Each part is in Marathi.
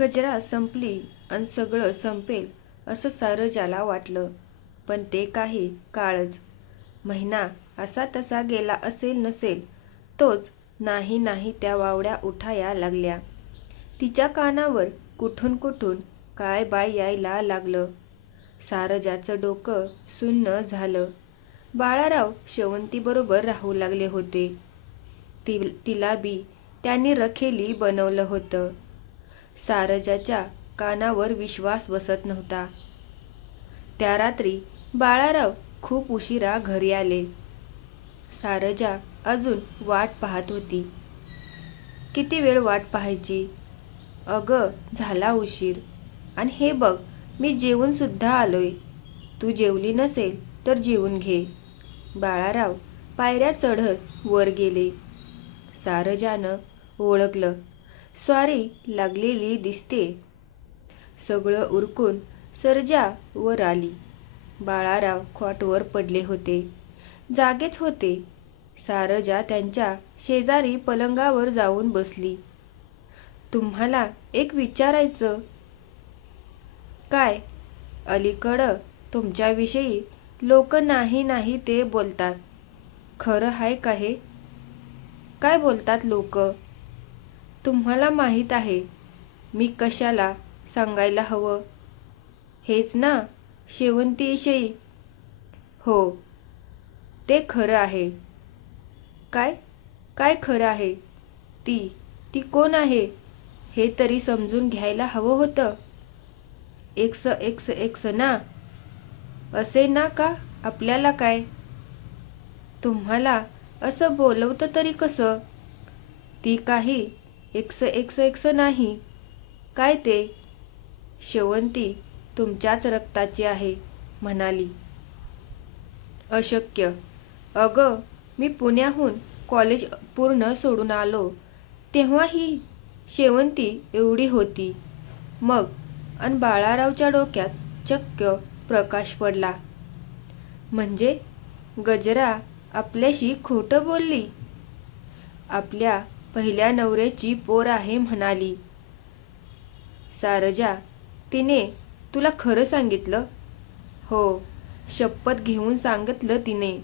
गजरा संपली आणि सगळं संपेल असं सारजाला वाटलं. पण ते काही काळच. महिना असा तसा गेला असेल नसेल तोच नाही नाही त्या वावड्या उठाया लागल्या. तिच्या कानावर कुठून कुठून काय बाय यायला लागलं. सारजाचं डोकं सुन्न झालं. बाळाराव शेवंतीबरोबर राहू लागले होते. तिला बी त्यांनी रखेली बनवलं होतं. सारजाच्या कानावर विश्वास बसत नव्हता. त्या रात्री बाळाराव खूप उशिरा घरी आले. सारजा अजून वाट पाहत होती. किती वेळ वाट पाहायची? अगं झाला उशीर. आणि हे बघ, मी जेवून सुद्धा आलोय. तू जेवली नसेल तर जेवून घे. बाळाराव पायऱ्या चढत वर गेले. सारजानं ओळखलं. स्वारी लागलेली दिसते. सगळं उरकून सर्जा वर आली. बाळाराव खॉटवर पडले होते. जागेच होते. सारजा त्यांच्या शेजारी पलंगावर जाऊन बसली. तुम्हाला एक विचारायचं. काय? अलीकडं तुमच्याविषयी लोक नाही नाही ते बोलतात. खरं हाय का हे? काय बोलतात लोक? तुम्हाला माहीत आहे. मी कशाला सांगायला हवं? हेच ना, शेवंतीविषयी. हो, ते खरं आहे. काय? काय खरं आहे? ती कोण आहे हे तरी समजून घ्यायला हवं होतं. एक्स ना. असे ना का आपल्याला काय? तुम्हाला असं बोलवतं तरी कसं? ती काही एक्स नाही. काय ते? शेवंती तुमच्याच रक्ताची आहे म्हणाली. अशक्य. अगं, मी पुण्याहून कॉलेज पूर्ण सोडून आलो तेव्हा ही शेवंती एवढी होती. मग अन बाळारावच्या डोक्यात चक्क प्रकाश पडला. म्हणजे गजरा आपल्याशी खोटं बोलली? आपल्या पहिल्या नवऱ्याची पोर आहे म्हणाली. सारजा, तिने तुला खरं सांगितलं? हो, शपथ घेऊन सांगितलं तिने.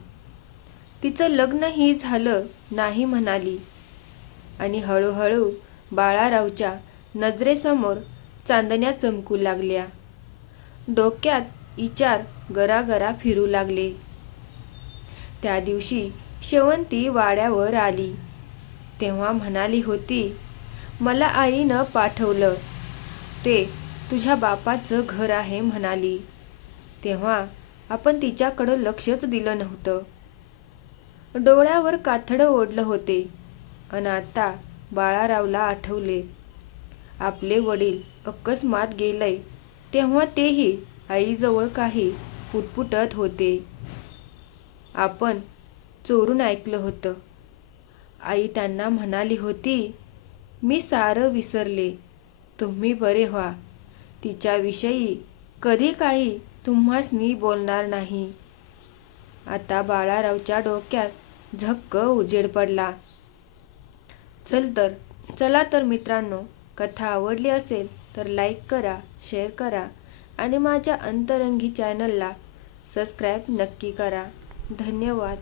तिचं लग्नही झालं नाही म्हणाली. आणि हळूहळू बाळारावच्या नजरेसमोर चांदण्या चमकू लागल्या. डोक्यात विचार गरागरा फिरू लागले. त्या दिवशी शेवंती वाड्यावर आली तेव्हा म्हणाली होती, मला आईनं पाठवलं. ते तुझ्या बापाचं घर आहे म्हणाली. तेव्हा आपण तिच्याकडं लक्षच दिलं नव्हतं. डोळ्यावर काथडं ओढलं होते. अन आता बाळारावला आठवले. आपले वडील अकस्मात गेले तेव्हा तेही आईजवळ काही पुटपुटत होते. आपण चोरून ऐकलं होतं. आई त्यांना म्हणाली होती, मी सारं विसरले. तुम्ही बरे व्हा. तिच्याविषयी कधी काही तुम्हासनी बोलणार नाही. आता बाळारावच्या डोक्यात झक्क उजेड पडला. चला तर मित्रांनो, कथा आवडली असेल तर लाईक करा, शेअर करा आणि माझ्या अंतरंगी चॅनलला सबस्क्राईब नक्की करा. धन्यवाद.